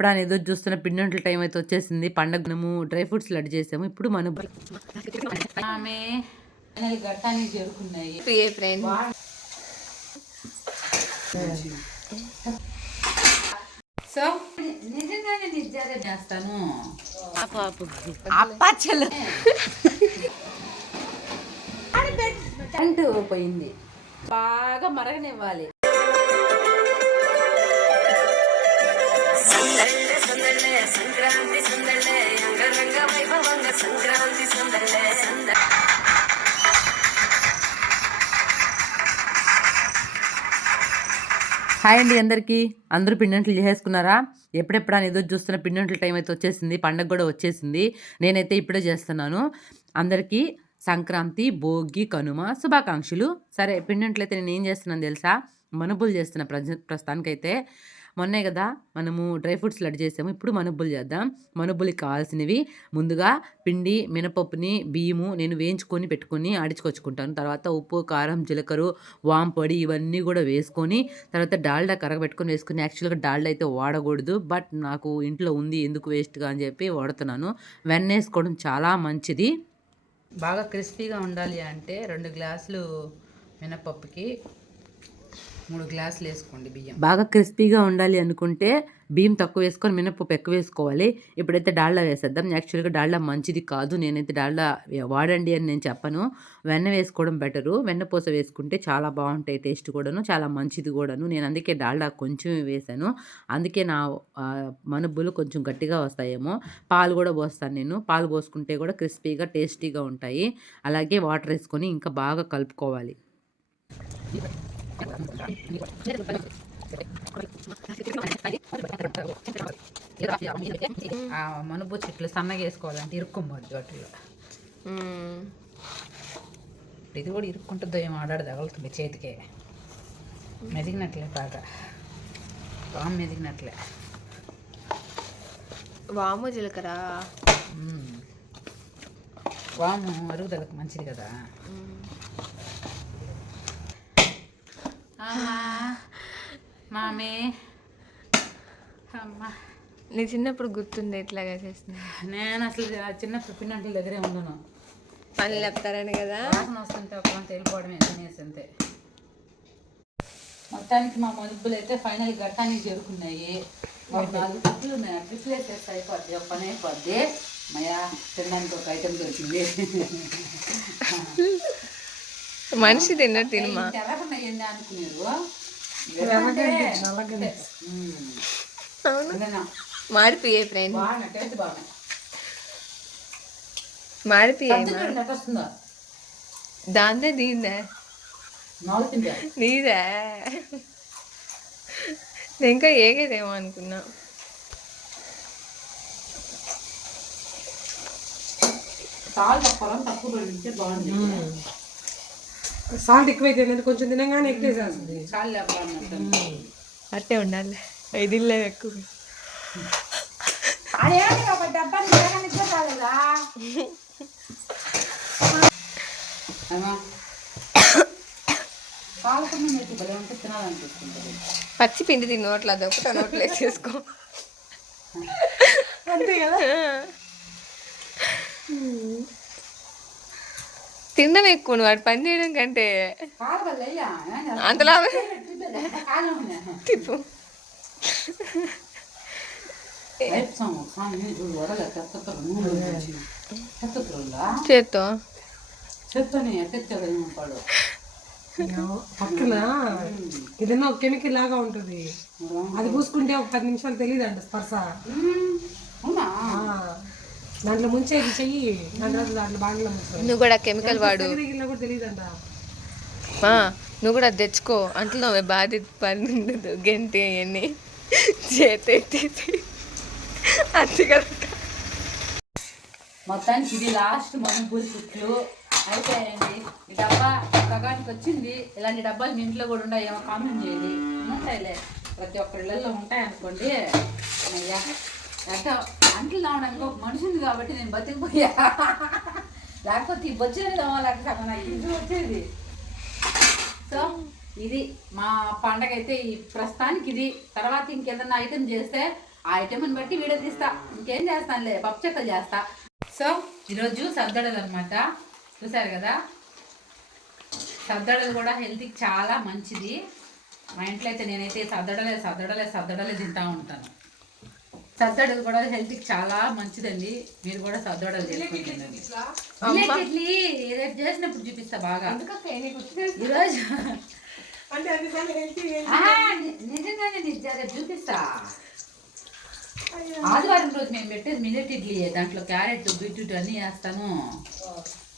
ఎప్పుడెప్పుడా అని ఎదురు చూస్తున్న పిండి వంటల టైం అయితే వచ్చేసింది. పండగ మనము డ్రై ఫ్రూట్స్ లడ్డు చేసాము. ఇప్పుడు మనం ఆమె గట్టానికి చేరుకున్నాయి. సో నిజంగానే నిజారే చేస్తాను. కరెంటు పోయింది, బాగా మరగనివ్వాలి. సంక్రాంతి సందళ్ళే అంగరంగ వైభవంగ సంక్రాంతి సందళ్ళే హాయ్ అండి అందరికీ. అందరూ పిండి చేసేసుకున్నారా? ఎప్పుడెప్పుడా అని ఎదురు చూస్తున్న పిండి టైం అయితే వచ్చేసింది. పండగ కూడా వచ్చేసింది. నేనైతే ఇప్పుడే చేస్తున్నాను. అందరికీ సంక్రాంతి, భోగి, కనుమ శుభాకాంక్షలు. సరే, పిండి అయితే నేను ఏం చేస్తున్నాను తెలుసా? మనుబులు చేస్తున్న ప్రస్తుతానికైతే. మొన్నే కదా మనము డ్రై ఫ్రూట్స్ లడ్డు చేసాము. ఇప్పుడు మనుబులు చేద్దాం. మనుబులకి కావాల్సినవి ముందుగా పిండి, మినపప్పుని, బియ్యము నేను వేయించుకొని పెట్టుకొని ఆడించుకొచ్చుకుంటాను. తర్వాత ఉప్పు, కారం, జీలకర్ర, వాంపొడి ఇవన్నీ కూడా వేసుకొని తర్వాత డాల్డా కరగబెట్టుకొని వేసుకుని. యాక్చువల్గా డాల్డా అయితే వాడకూడదు, బట్ నాకు ఇంట్లో ఉంది, ఎందుకు వేస్ట్గా అని చెప్పి వాడుతున్నాను. వెన్న వేసుకోవడం చాలా మంచిది. బాగా క్రిస్పీగా ఉండాలి అంటే 2 గ్లాసులు మినపప్పుకి 3 గ్లాసులు వేసుకోండి బియ్యం. బాగా క్రిస్పీగా ఉండాలి అనుకుంటే బియ్యం తక్కువ వేసుకొని మినపప్పు ఎక్కువ వేసుకోవాలి. ఇప్పుడైతే డాల్డా వేసేద్దాం. యాక్చువల్గా డాల్డా మంచిది కాదు, నేనైతే డాల్డా వాడండి అని నేను చెప్పను. వెన్న వేసుకోవడం బెటరు. వెన్నపూస వేసుకుంటే చాలా బాగుంటాయి, టేస్ట్ కూడాను చాలా మంచిది కూడాను. నేను అందుకే డాల్డా కొంచెం వేసాను. అందుకే నా మనుబులు కొంచెం గట్టిగా వస్తాయేమో. పాలు కూడా పోస్తాను నేను. పాలు పోసుకుంటే కూడా క్రిస్పీగా టేస్టీగా ఉంటాయి. అలాగే వాటర్ వేసుకొని ఇంకా బాగా కలుపుకోవాలి. మనుబు చెట్లు సన్నగా వేసుకోవాలంటే ఇరుక్కోమద్దు వాటిలో. ఇది కూడా ఇరుక్కుంటుందో ఏమో, ఆడాడు తగులుతుంది చేతికే. మెదిగినట్లే బాగా వాము మెదిగినట్లే. వాము జీలకర్ర, వాము అరుగుదలకు మంచిది కదా. మామే అమ్మా, నీ చిన్నప్పుడు గుర్తుంది ఎట్లాగా చేస్తున్నా? నేను అసలు చిన్నప్పుడు పిండి దగ్గరే ఉండను. పనులు చెప్తారని కదా, వాసన వస్తుంటే ఒక వెళ్ళిపోవడమే తినేసి అంతే. మొత్తానికి మా మనుబులు అయితే ఫైనల్ గట్టానికి చేరుకున్నాయి. 4 ట్రిప్లు ఉన్నాయి. ఆ ట్రిప్లు వేసేస్తే అయిపోద్ది, ఒక పని అయిపోద్ది. మయా తినడానికి ఒక ఐటెం దొరికింది. మనిషి తిన్నట్టు తినమా తెల్లకున్నాయండి అనుకునేరు. మాడిపోయే ఫ్రెండ్, టేస్ట్ బాగా మాడిపోయే. దాందే నీదే నీదే. నేను ఇంకా ఏగేదేమో అనుకున్నా. సాల్ట్ ఎక్కువైతే కొంచెం తినగానే ఎక్కువేసేస్తుంది. అట్టే ఉండాలి, 5 ఎక్కువ. పచ్చి పిండి తిని నోట్ల దొక్కుతా, నోట్లు వేసేసుకో అంతే కదా. తినడం ఎక్కువ, వాడు పని చేయడం కంటే అంతలా తిప్పు. చేత్తో పక్కన ఏదైనా ఒక కెమికల్ లాగా ఉంటుంది, అది పూసుకుంటే ఒక 10 నిమిషాలు తెలియదు అంట స్పర్శ. దాంట్లో ముంచేది చెయ్యి, దాంట్లో బాగా నువ్వు కూడా కెమికల్ వాడు, కూడా తెలియదు అంట. నువ్వు కూడా తెచ్చుకో. అంట్లో బాధ్యత పని ఉండదు, గంటి అవన్నీ చేతి అంతే కదా. మొత్తానికి ఇది లాస్ట్ మనుబుల్ చుట్లు అయిపోయాయండి. ఈ డబ్బా సగానికి వచ్చింది. ఇలాంటి డబ్బాలు మీ ఇంట్లో కూడా ఉంటాయి, ఏమో కామెంట్ చేయండి. ఉంటాయిలే, ప్రతి ఒక్కరి ఇళ్ళల్లో ఉంటాయి అనుకోండి. అయ్యా అంటే అంట్లు రావడానికి ఒక మనిషి ఉంది కాబట్టి నేను బతికిపోయా. లేకపోతే ఈ బొచ్చిన తవ్వాలంటే సగం నాకు ఇంటి వచ్చేది. సో ఇది మా పండగ అయితే ఈ ప్రస్తుతానికి ఇది. తర్వాత ఇంకేదన్నా ఐటెం చేస్తే ఆ ఐటెంని బట్టి వీడియో తీస్తా, ఇంకేం చేస్తానులే, పప్పు చెక్కలు చేస్తా. సో ఈరోజు సద్దడలు అనమాట, చూసారు కదా. సద్దడలు కూడా హెల్త్కి చాలా మంచిది. మా ఇంట్లో అయితే నేనైతే సద్దడలే తింటా ఉంటాను. సద్దడలు కూడా హెల్త్కి చాలా మంచిదండి. మీరు కూడా సద్దడలు చేసుకుంటుందండి. రేపు చేసినప్పుడు చూపిస్తా బాగా. ఈరోజు నిజంగానే రేపు చూపిస్తా. ఆదివారం రోజు మేము పెట్టేది మిల్లెట్ ఇడ్లీ, దాంట్లో క్యారెట్ బీట్రూట్ అన్నీ వేస్తాను.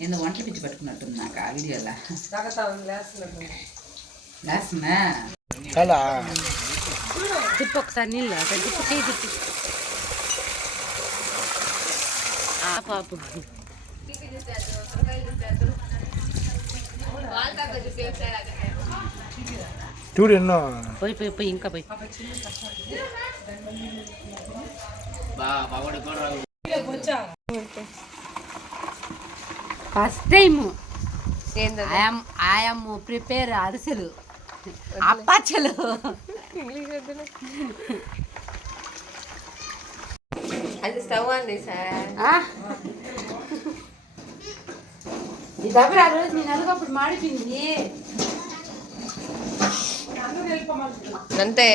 నేను వంటలు పిచ్చి పట్టుకున్నట్టుంది నాకు ఆ వీడియోలో. లేస్తున్నా తిప్పు ఒకసారి నీళ్ళు తిప్పు, చేయి తిప్పు. పాపు చూడు ఎన్నో పోయి పోయి పోయి ఇంకా పోయి. ఫస్ట్ టైం ఐఎమ్ ప్రిపేర్ అరిసెలు, అప్పచ్చలు. అది స్టవ్ అండి సార్. ఈ దగ్గర ఆ రోజు నేను అలగప్పుడు మాడిపోయింది అంతే.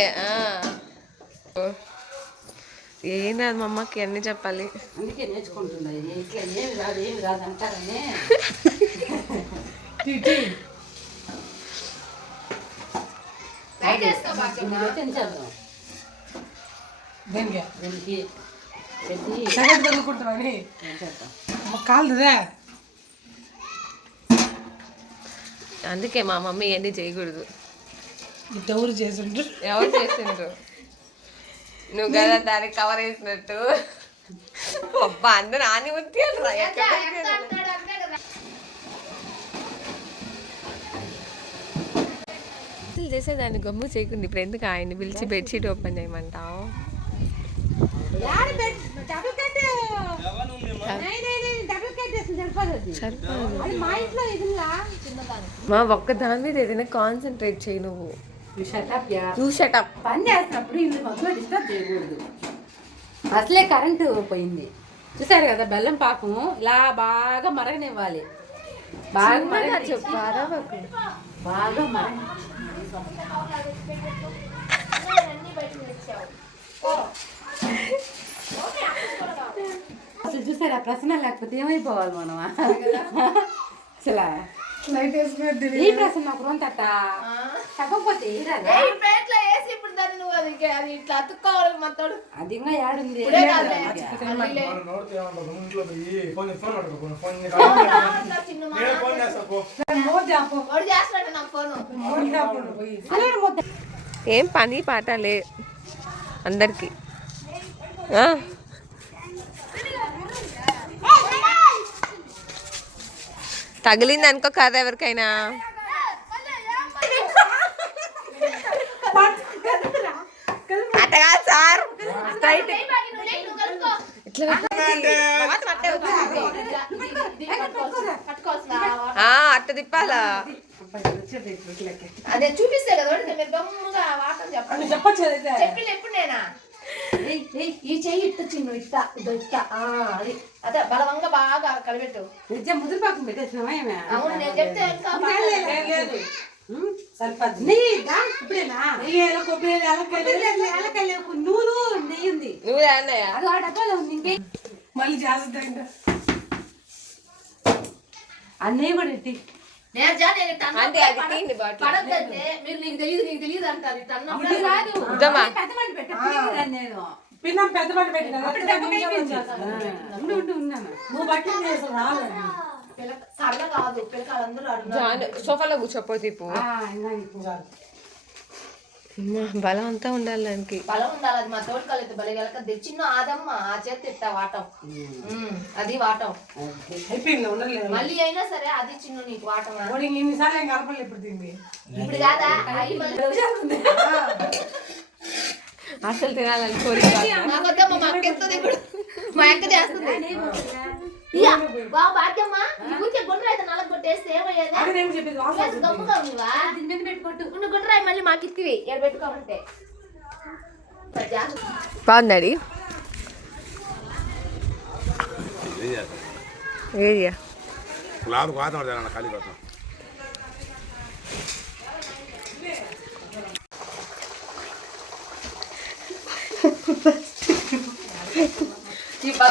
ఏం రాదు మా అమ్మకి అన్ని చెప్పాలి, అందుకే నేర్చుకుంటున్నా. ఇట్లా ఏమి రాదు అంటారనే. అందుకే మా మమ్మీ ఇవన్నీ చేయకూడదు. ఎవరు చేసిండ్రు? ఎవరు చేసిండ్రు? నువ్వు కదా దానికి కవర్ వేసినట్టు. అబ్బా అందరూ ఆని చేసేదాన్ని గమ్ము చేయకుండా ఇప్పుడు ఎందుకు ఆయన్ని పిలిచి బెడ్షీట్ ఓపెన్ చేయమంటావు? మా ఒక్క దాని మీద ఏదైనా కాన్సన్ట్రేట్ చేయి నువ్వు. పని చేస్తున్నప్పుడు ఇల్లు మొదలు డిస్టర్బ్ చేయకూడదు. అసలే కరెంటు పోయింది, చూసారు కదా. బెల్లం పాకం ఇలా బాగా మరగనివ్వాలి. బాగా మరగ అసలు చూసారా, ప్రశ్న లేకపోతే ఏమైపోవాలి మనం అసలు. ఈ ప్రశ్న ఒక రోజు తట్ట తగ్గకపోతే అది ఇంకా ఏడుంది. ఏం పని పాట లే అందరికి. తగిలింది అనుకో కదా ఎవరికైనా. అట్టగా సార్ అట్ట తిప్పాలా? అదే చూపిస్తే కదా చెప్పచ్చు. ఎప్పుడు నేనా ఈ చెయ్యి ఇట్ట చిన్ను ఇట్ట ఇట్ట అది అదే బలవంగా బాగా కలిపెట్టు. నిజం ముద్ర పాకం పెట్టేసినావా? అవును నేను చెప్తే నూనె నెయ్యి ఉంది, నువ్వు అన్నయ్య అది ఆ డబ్బాలో ఉంది. ఇంకే మళ్ళీ చేస్తుందంట అన్నయ్య కూడా ఎట్టి పడద్దంటే మీరు నీకు తెలియదు అంటారు. నేను పిన్నం పెద్ద పంట పెట్టిన నువ్వు బట్టి సరళ కాదు పిల్లకాయలందరూ సోఫాలో కూర్చోపోతే బలం అంతా ఉండాలి దానికి. బలం ఉండాలి. అది మా తోటకాలైతే బలి కలక చిన్న ఆదమ్మ ఆ చేతి ఇట్ట వాటం, అది వాటం అయిపోయింది ఉండలేదు. మళ్ళీ అయినా సరే అది చిన్న నీకు వాటం. ఇన్నిసార్లు ఏం కలపలేదు ఇప్పుడు దీన్ని. ఇప్పుడు కాదా అసలు తినాలని కోరిక. మా అక్క ఎత్తది ఇప్పుడు, మా అక్క చేస్తుంది. భాగ్యమ్మ గుండ్రాయితే నల్ల కొట్టేస్తే ఏమయ్యేది? గమ్ముగా ఉన్నవా? గుండ్రాయి మళ్ళీ మాకు ఇత్తివి ఎక్కడ పెట్టుకోమంటే బాగుంది ఏరియా లాభ వాతావరణ ఖాళీ కోసం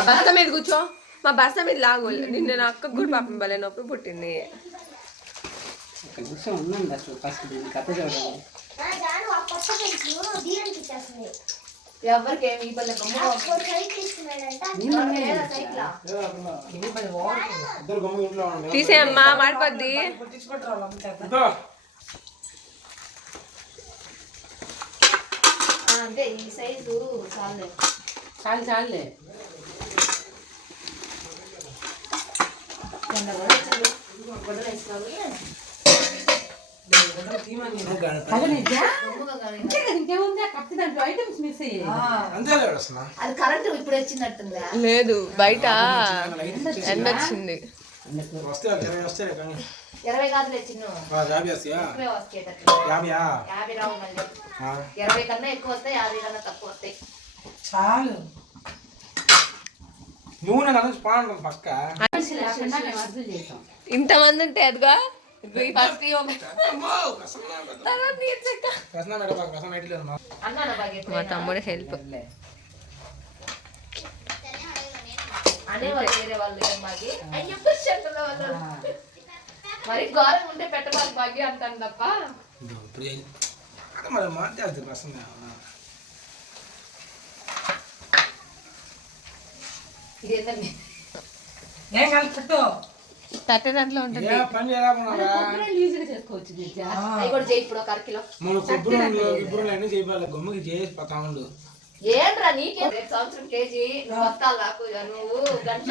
బస్త మీద కూర్చో మా బస్త మీద లాగు నిన్న నా అక్కకు కూడా పాపం భలే నొప్పి పుట్టింది ఎవరికి ఏమి ఇబ్బంది తీసేయమ్మా మాడిపోద్ది అంటే ఈ సైజు చాలే అది కరెంట్ ఇప్పుడు వచ్చిందట్టుందా లేదు బయట ఎండ వచ్చింది 20 కాదులే చిన్న 50 రావు మళ్ళీ 20 కన్నా ఎక్కువ వస్తాయి 50 కన్నా తక్కువ వస్తాయి చాలు నూనె కలిసి పాడు పక్క ఇంతమంది ఉంటే అదిగో ఫస్ట్ అన్నాను బాగా మా తమ్ముడు హెల్ప్ అనేవాళ్ళు వేరే వాళ్ళు మాకి అయ్యో పుష్యంతుల వాళ్ళు మరి ఘోరంగా ఉంటే పెట్టవాలి భాగ్యం అంటాను తప్ప మరి మాట్లాడుతుంది ప్రసన్న ఇదేంటండి ఏం కలిపి తట్టే దాంట్లో ఉంటుంది పని చేయలేకుండా ఈజీగా చేసుకోవచ్చు అవి కూడా చేయి ఇప్పుడు 1 కిలో మన కొబ్బరి అన్నీ చేయాలి గమ్మకి చేసి పోతా ఉండు ఏంట్రా నీకే రేపు సంవత్సరం కేజీ నువ్వు వస్తావు నాకు నువ్వు గంట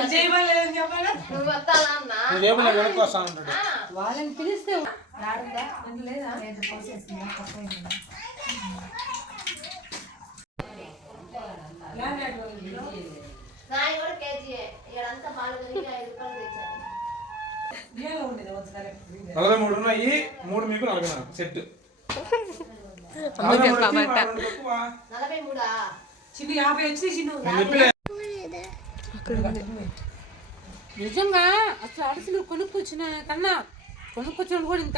నువ్వు వస్తావా అన్నా రేపు నేను వెనక్కి వస్తా ఉంటాడు వాళ్ళని పిలిస్తే లేదా నాయి కూడా కేజీ ఇక్కడంతా 4 5 రూపాయలు తెచ్చాను 43 ఉన్నాయి 3 మీకు 44 సెట్ అమ్మ చెప్పామంట 43 చిన్న 50 వచ్చి చిన్న నిజంగా అసలు అరిసెలు కొనుక్కొచ్చిన కన్నా కొనుక్కొచ్చిన కూడా ఇంత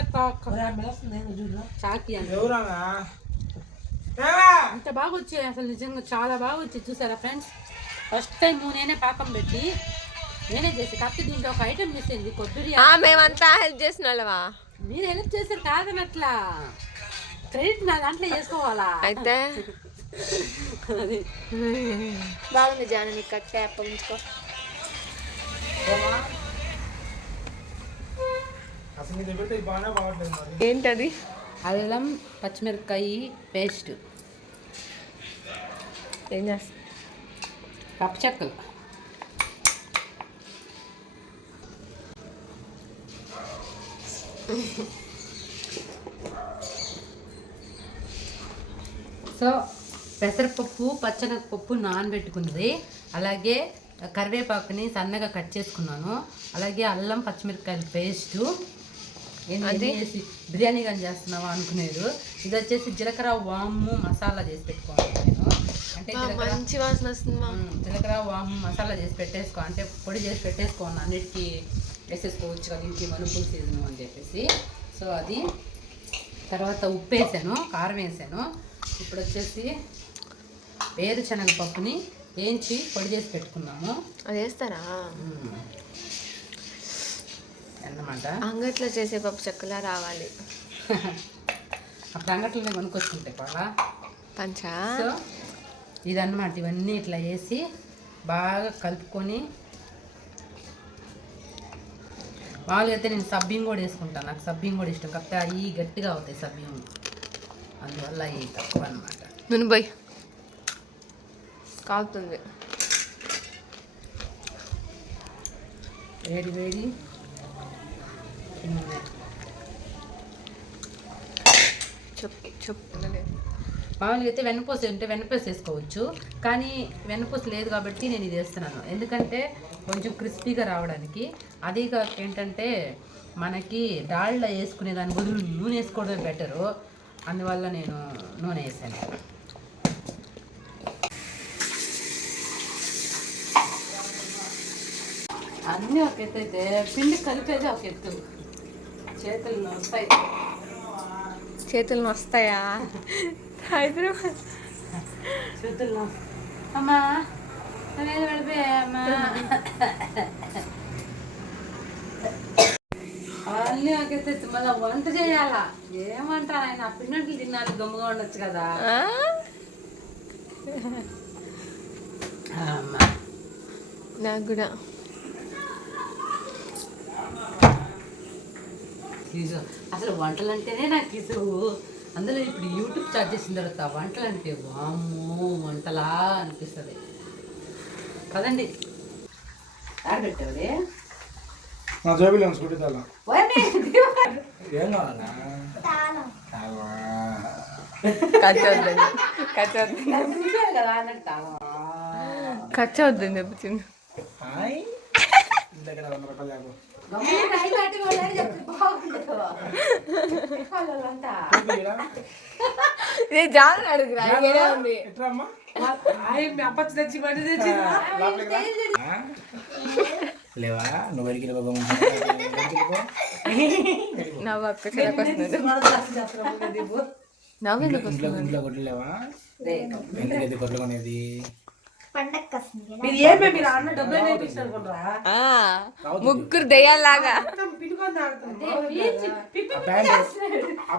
చాకి అని ఎవరానా ఇంత బాగా వచ్చాయి అసలు నిజంగా చాలా బాగా వచ్చాయి చూసారా ఫ్రెండ్స్ ఫస్ట్ టైం నేనే పాకం పెట్టి నేనే చేసి కాకపోతే దీంట్లో ఒక ఐటెం మిస్ అయింది కొబ్బరి మేమంతా హెల్ప్ చేసిన వాళ్ళవా మీరు హెల్ప్ చేశారు కాదనట్లా క్రెడిట్ నా దాంట్లో చేసుకోవాలా అయితే అది బాగుంది జానని క్యాప్ ఉంచుకో అసలు ఇది పెడితే బాగానే బాగుంటుంది మరి ఏంటది అల్లం పచ్చిమిరపకాయ పేస్ట్ ఏం చేస్తా పప్పు చెక్కలు సో పెసరపప్పు పచ్చనగపప్పు నానబెట్టుకున్నది అలాగే కరివేపాకుని సన్నగా కట్ చేసుకున్నాను అలాగే అల్లం పచ్చిమిరపకాయల పేస్టు ఏంటి బిర్యానీ కానీ చేస్తున్నావా అనుకునేది ఇది వచ్చేసి జీలకర్ర వాము మసాలా చేసి పెట్టుకోవాలి నేను అంటే మంచి వాసన వస్తుంది జీలకర్ర వాము మసాలా చేసి పెట్టేసుకో అంటే పొడి చేసి పెట్టేసుకోను అన్నిటికీ వేసేసుకోవచ్చు కదా ఇంటికి మనుపులు సీజను అని చెప్పేసి సో అది తర్వాత ఉప్పు వేసాను కారం వేసాను ఇప్పుడు వచ్చేసి వేరుశనగ పప్పుని వేయించి పొడి చేసి పెట్టుకున్నాము అది వేస్తారా అన్నమాట అంగట్లో చేసే పప్పు చెక్కలా రావాలి అప్పుడు అంగట్లోనే కొనుక్కొచ్చుకుంటాయి పాలా పంచా సో ఇదన్నమాట ఇవన్నీ ఇట్లా వేసి బాగా కలుపుకొని మామూలుగా అయితే నేను సబ్బింగ్ కూడా వేసుకుంటాను నాకు సబ్బింగ్ కూడా ఇష్టం కాకపోతే అవి గట్టిగా అవుతాయి సబ్బింగ్ అందువల్ల అవి తక్కువ అనమాట నూనె పోయి కాలుతుంది వేడి వేడి మామూలుగా అయితే వెన్నపూస ఉంటే వెన్నపూస వేసుకోవచ్చు కానీ వెన్నపూస లేదు కాబట్టి నేను ఇది వేస్తున్నాను ఎందుకంటే కొంచెం క్రిస్పీగా రావడానికి అది కాక ఏంటంటే మనకి డాల్డా వేసుకునే దాని బదులు నూనె వేసుకోవడమే బెటరు అందువల్ల నేను నూనె వేసాను అన్నీ ఒక ఎత్తు అయితే పిండి కలిపేది ఒక ఎత్తు, చేతులు వస్తాయి. చేతులు వస్తాయా? హైదరాబాద్ చేతులు అమ్మా అనేది పడిపోయామ్మా. అన్నీ ఒక ఎత్తు, మళ్ళీ వంట చేయాలా? ఏమంటా ఆయన పిండి తిన్నాను, గమ్ముగా ఉండొచ్చు కదా. అమ్మా నాకు కూడా కిసు అసలు వంటలు అంటేనే నాకు కిసువు. అందులో ఇప్పుడు యూట్యూబ్ స్టార్ట్ చేసిన తర్వాత వంటలు అంటే వామ్మో వంటలా అనిపిస్తుంది కదండి. ఆడబెట్టావులే నా జోబిలో స్కూటీ తాళ ఏం కావాలా? ఖర్చు అవుతుంది చెప్తుంది. హాయ్ ఇంటి దగ్గర 100 రూపాయలు లేవు. ఇది జాన్ అడుగురా ఉంది. ఎట్రా అమ్మా? అప్పచ్చి తెచ్చి బండి తెచ్చిందా? లేవా నువ్వు వెరికి నవ్వు అక్క చిరాకు వస్తుంది. నవ్వు ఎందుకు ఇంట్లో ఇంట్లో కొట్లు లేవా? ఎందుకైతే కొట్లు కొనేది? మీరు ఏమే మీరు అన్న డబ్బులు నేర్పించారుకుంటారా? ముగ్గురు దెయ్యాలాగా పిండుకొని తాగుతుంది. ఆ ప్యాంట్ ఆ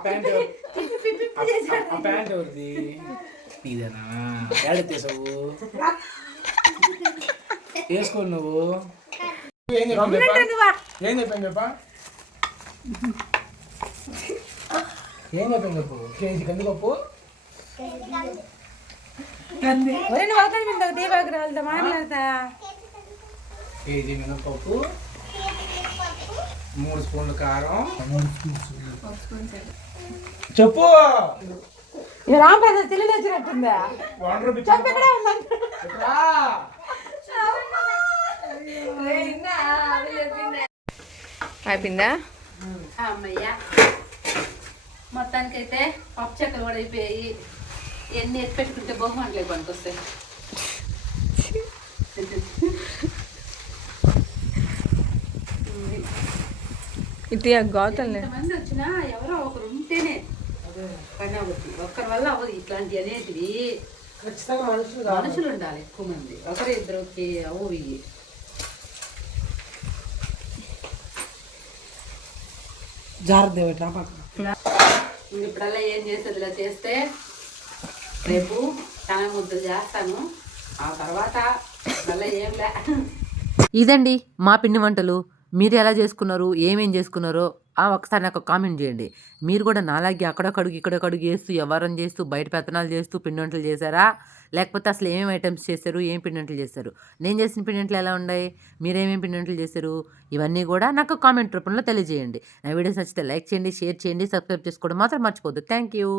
ప్యాంట్ ఎవరిది? నీదేనా? ఏడెత్తేసావు? వేసుకో నువ్వు. ఏం చెప్పాను చెప్పా? ఏం చెప్పాను చెప్పు. కేజీ కందిపప్పు మాట్లాడతా కేజీ మినపప్పు 3 స్పూన్లు కారం చెప్పు. రాంపేద తెలియదు వచ్చినట్టుందా? అయిపోయిందా? అమ్మయ్యా మొత్తానికైతే పప్పు చెక్కలు కూడా అయిపోయాయి. ఎన్ని ఎత్తి పెట్టుకుంటే బహుమానులే పనికొస్తాయి. ఇది గౌతమ్ ఎంతమంది వచ్చినా ఎవరో ఒకరు ఉంటేనే పని అవ్వద్దు. ఒక్కరి వల్ల అవ్వదు. ఇట్లాంటివి అనేటివి ఖచ్చితంగా మనుషులు ఉండాలి ఎక్కువ మంది. ఒకరు ఇద్దరుకి అవ్వు ఇవి. జాగ్రత్త ఇప్పుడల్లా ఏం చేసేది ఇలా చేస్తే రేపు చాలా ముద్దలు చేస్తాను. ఆ తర్వాత మళ్ళీ ఏం లే. ఇదండి మా పిండి వంటలు. మీరు ఎలా చేసుకున్నారు, ఏమేం చేసుకున్నారో ఒకసారి నాకు కామెంట్ చేయండి. మీరు కూడా నాలాగే అక్కడొకడుగు ఇక్కడొకడుగు వేస్తూ వ్యవహారం చేస్తూ బయట పెత్తనాలు చేస్తూ పిండి వంటలు చేశారా? లేకపోతే అసలు ఏమేమి ఐటమ్స్ చేశారు, ఏం పిండి వంటలు చేశారు, నేను చేసిన పిండి వంటలు ఎలా ఉన్నాయి, మీరేమేమి పిండి వంటలు చేశారు, ఇవన్నీ కూడా నాకు కామెంట్ రూపంలో తెలియజేయండి. నా వీడియోస్ నచ్చితే లైక్ చేయండి, షేర్ చేయండి, సబ్స్క్రైబ్ చేసుకోవడం మాత్రం మర్చిపోద్దు. Thank you.